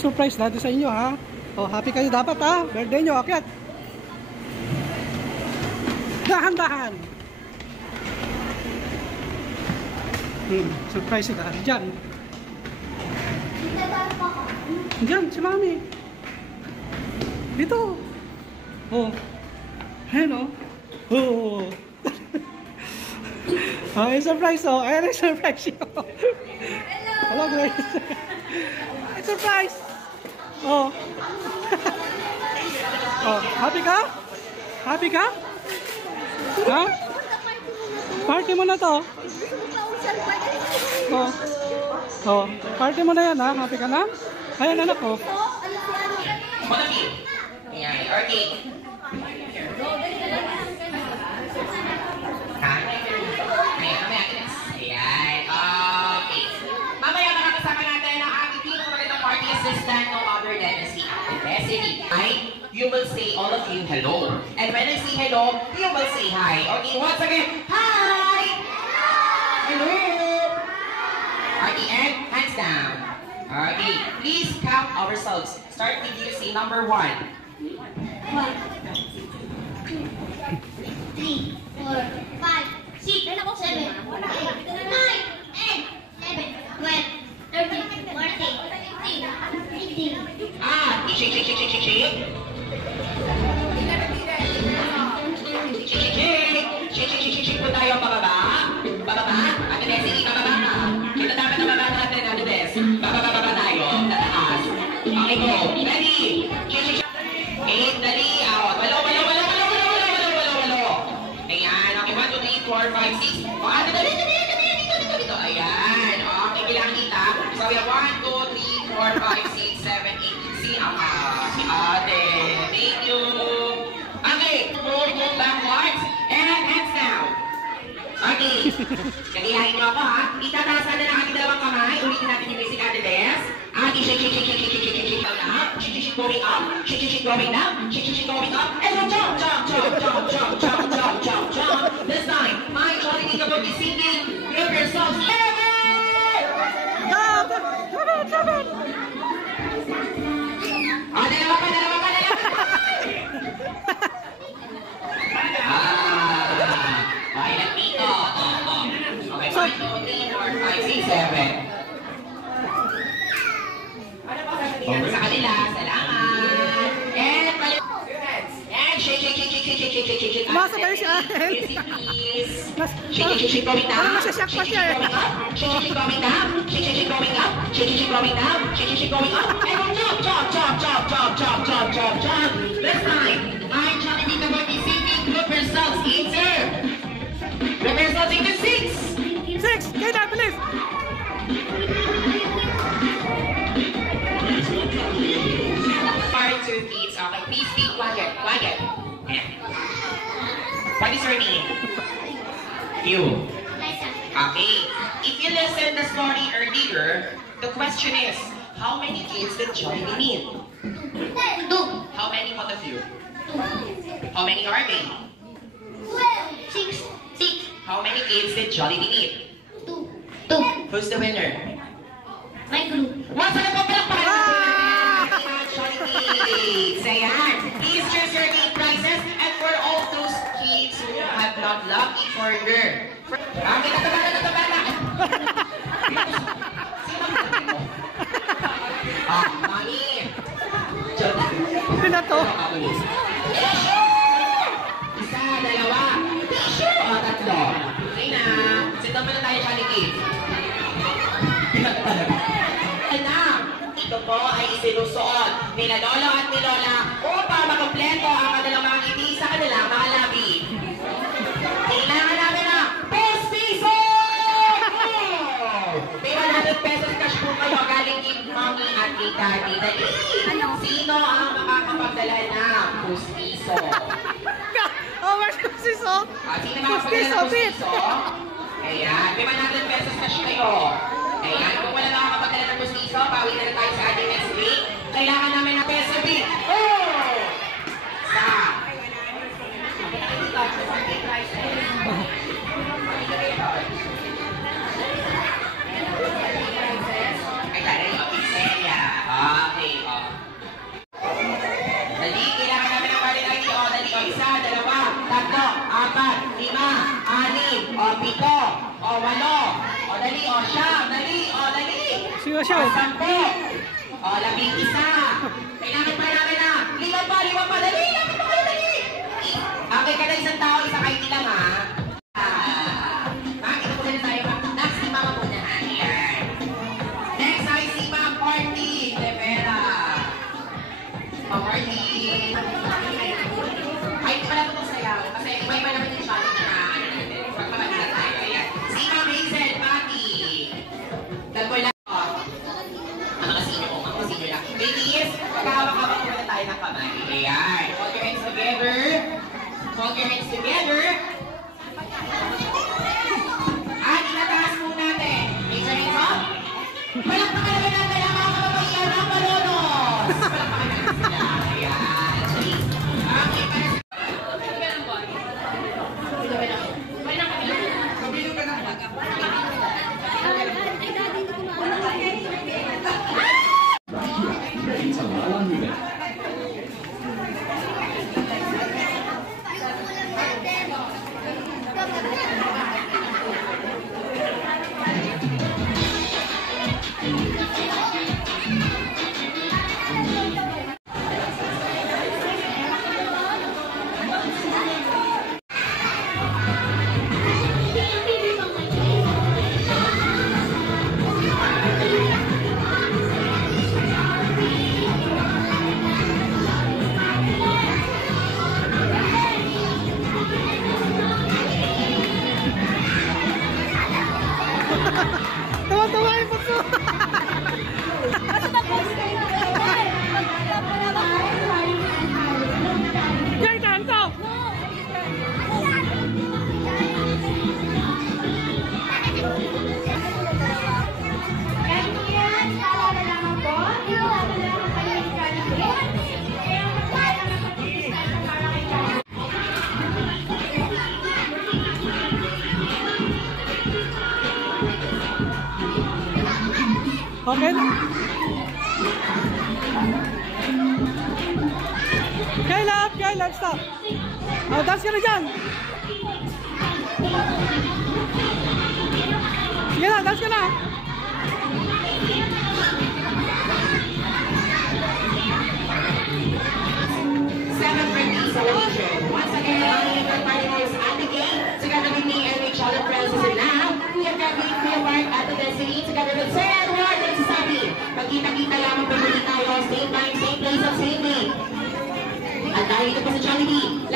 surprise dati sa inyo, ha? Oh, happy kayo dapat, ha? Birthday nyo, akyat. Dahan-dahan. Surprise ka. Diyan. Diyan, si Mami. Dito. Oh. Ayan, oh. Oh. Ay, surprise, oh. Ayan, surprise yun. Hello, Grace. Ay, surprise. Oh. Oh, happy ka? Happy ka? Ha? Party mo na to. Oh. Oh, party mo na yan, ha? Happy ka na? Ayan, anak ko. Ayan, okay. Mamaya makakasama natin ang ating pinakamagandang party assistant, no other than si Ate Destiny. You will say, all of you, hello. And when I say hello, you will say hi. Okay, once again, hi! Hello! Okay, and hands down. Okay, please count ourselves. Start with you, say number 1. 1, 2, 3, 4, 5, 6, 7, 8, 9, 10, 11, 12, 13, 14, 15, 16. Shake. Shake po tayo pababa. Pababa. Ate Desi, pababa. Kita dapat na baba natin, Ate Des. Pababa tayo. Tataas. Okay, go. Ready. Shake. 8, dali. Out. Walo. Ayan. Okay, 1, 2, 3, 4, 5, 6. O, ate, dali. Dito. Ayan. Okay, kailangan kita. So, we have 1, 2, 3, 4, 5, 6, 7, 8. Si ate. Thank you. Okay, go backwards. And hands down. Okay. Kagayahin nyo ako, ha? Itatasan na ng ating dalawang kamay. Ulitin natin yung basic, Ate Des. Ate, shake. Shake, going up. Shake, going down. Shake, going up. And so jump. This time, my Johnny Nika will be singing. Give yourselves. Dalawa pa. Ilan dito? Okay, 1, 2, 3, 4, 5, 6, 7. Sa kanila, salamat. And shake. Masa tayo si Ahel. Shake, going down. Masasyak pa siya. Shake, going down. Shake, going up. Shake, going down. Shake, going up. And jump. This time, my Johnny Dita will be singing group yourselves into. Group yourselves into 6. 6. Get up, please. Part 2, please. Okay, please speak quiet. What is your name? You. Okay. If you listen the story earlier, the question is, how many kids did Jollibee need? 2. How many out of you? 2. How many are they? 6. How many kids did Jollibee need? 2. Who's the winner? My group. What's the Jollibee? Ayan. Please choose your game prizes and for all those kids who have not lucky for her. Okay, natabala. Mami. Hindi na to. Isa, dalawa. O, 3. Okay na. Sit down muna tayo, Jollibee. Ito po ay isinusuot ni Lolo at ni Lola upang makompleto ang kanilang mga ngiti sa kanilang mga labi. Kailangan namin na piso! May 100 pesos cash po kayo galing kay Mommy at kay Daddy. Dali! Sino ang makakapagdala ng pustiso? Oh, where's pustiso? Sino makakapagdala ng pustiso? Ayan, may 100 pesos cash kayo. Ayan, kung wala nakakapagdala ng pustiso, bawi na tayo sa ating next week. Kailangan namin ng peso big. Oh! Ay, tayo yung pizzeria. Okay. pito. O, 8. O, dali. O, 9. Dali. O, dali. Sino O, siya? 10. O, 11. Kailangan pa namin na. 5 pa. Dali. Lapit pa kayo, dali. Okay ka na isang tao, isa kayo nilang ha. Ito po na tayo. Next, si Mama po na. Ayan. Next ay si Ma'am Courtney De Vera. Ma'am Courtney. Ay, di pala ito sayaw. Kasi iba-iba naman yung challenge na ano natin. Pagpapagod na tayo. Ayan. Si Ma'am Hazel Patti. Dalawa lang. Mga kasinyo lang. Ladies, magkahawak-hawak muna tayo ng kamay. Ayan. Hold your hands together. Hold your hands together. At inataas po natin. Raise your hands up. Palakpakan naman natin ang mga kapapaiyan ng Malolos. Palakpakan natin sila. Ayan. Okay, para sa... Tawa-tawa yung puso. Jay, tanto! Okay na. Kyle, stop. Oh, dance ka na dyan. Sige na, dance ka na. Once again, our partners at the gate, together with me and Rachel and Francis and now, we are gathering to a park at the Destiny, together with Sir Edward and Sabi. Pagkita-kita lamang pamuli tayo, same time, same place, at same day. At dahil ito po sa Jollibee,